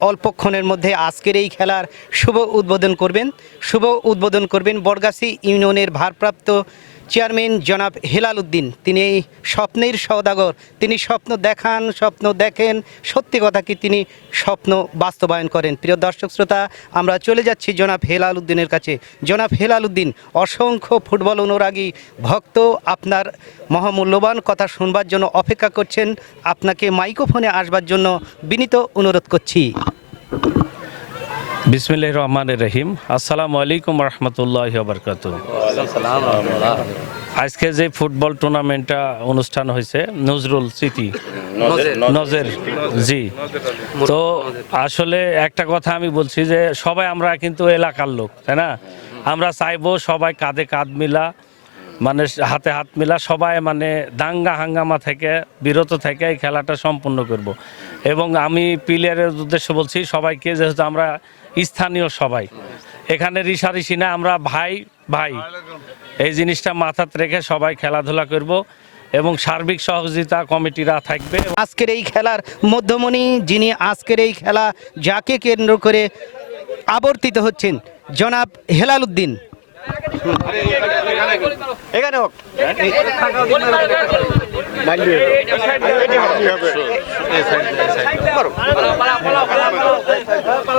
অল্পক্ষণের মধ্যে আজকের এই খেলার শুভ উদ্বোধন করবেন। শুভ উদ্বোধন করবেন বরগাছি ইউনিয়নের ভারপ্রাপ্ত চেয়ারম্যান জনাব হেলাল উদ্দিন, তিনি স্বপ্নের সওদাগর, তিনি স্বপ্ন দেখান, স্বপ্ন দেখেন, সত্যি কথা কি তিনি স্বপ্ন বাস্তবায়ন করেন। প্রিয় দর্শক শ্রোতা, আমরা চলে যাচ্ছি জনাব হেলাল উদ্দিনের কাছে। জনাব হেলাল উদ্দিন, অসংখ্য ফুটবল অনুরাগী ভক্ত, আপনার মহামূল্যবান কথা শুনবার জন্য অপেক্ষা করছেন, আপনাকে মাইক্রোফোনে আসবার জন্য বিনীত অনুরোধ করছি। বিসমিল্লাহ রহমান রহিম। আসসালামু আলাইকুম রহমতুল্লাহ বরকাত আজকে যে ফুটবল টুর্নামেন্টটা অনুষ্ঠান হয়েছে নজরুল স্মৃতি নজর জি। তো আসলে একটা কথা আমি বলছি যে সবাই আমরা কিন্তু এলাকার লোক তাই না? আমরা চাইব সবাই কাঁধে কাঁধ মিলা মানে হাতে হাত মিলা সবাই মানে দাঙ্গা হাঙ্গামা থেকে বিরত থেকে এই খেলাটা সম্পূর্ণ করব। এবং আমি প্লেয়ারের উদ্দেশ্যে বলছি সবাইকে যেহেতু আমরা স্থানীয় সবাই। এখানে রিসারিসি না আমরা ভাই ভাই। এই জিনিসটা মাথাতে রেখে সবাই খেলাধুলা করব এবং সার্বিক সহযোগিতা কমিটিরা থাকবে। আজকের এই খেলার মধ্যমণি যিনি আজকের এই খেলা যাকে কেন্দ্র করে আবর্তিত হচ্ছেন জনাব হেলাল উদ্দিন। এখানে হোক।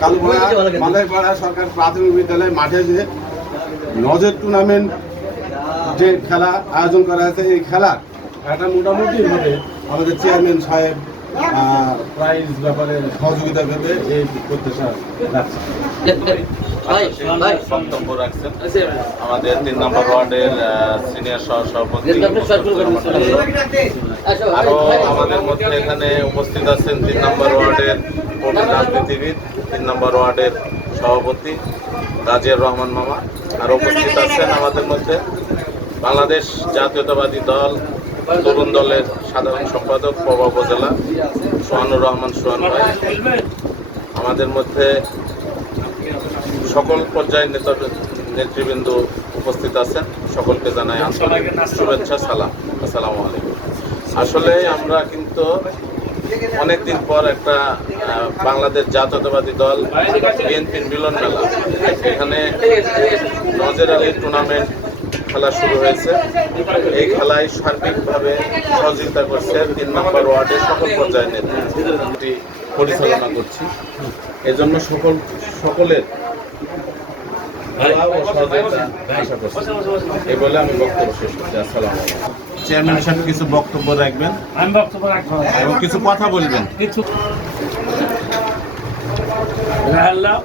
কালুপাড়া মাদারপাড়া সরকার প্রাথমিক বিদ্যালয় মাঠে যে নজর টুর্নামেন্ট যে খেলা আয়োজন করা হয়েছে এই খেলা একটা মোটামুটি ভাবে আমাদের চেয়ারম্যান সাহেব প্রাইজ ব্যাপারে সহযোগিতা করবে এই প্রত্যাশা রাখছে। বক্তব্য রাখছেন। আমাদের তিন নম্বর ওয়ার্ডের সিনিয়র সহ সভাপতি আরও আমাদের মধ্যে এখানে উপস্থিত আছেন তিন নম্বর ওয়ার্ডের রাজনীতিবিদ তিন নম্বর ওয়ার্ডের সভাপতি রাজিয়ার রহমান মামা। আর উপস্থিত আছেন আমাদের মধ্যে বাংলাদেশ জাতীয়তাবাদী দল তরুণ দলের সাধারণ সম্পাদক পবা উপজেলা সোহানুর রহমান সোহান ভাই। আমাদের মধ্যে সকল পর্যায়ের নেতা নেতৃবৃন্দ উপস্থিত আছেন। সকলকে জানাই আন্তরিক শুভেচ্ছা, সালাম। আসসালামু আলাইকুম। আসলে আমরা কিন্তু অনেকদিন পর একটা বাংলাদেশ জাতীয়তাবাদী দল বিএনপির মিলন মেলা। এখানে নজর আলী টুর্নামেন্ট খেলা শুরু হয়েছে। এই খেলায় সার্বিকভাবে সহযোগিতা করছে তিন নম্বর ওয়ার্ডের সকল পর্যায়ের নেতৃত্বটি পরিচালনা করছি। এজন্য সকল সকলের এই বলে আমি বক্তব্য শেষ করছি। আসসালামু চেয়ারম্যান সাহেব কিছু বক্তব্য রাখবেন? আমি বক্তব্য রাখব। এবং কিছু কথা বলবেন? কিছু আল্লাহ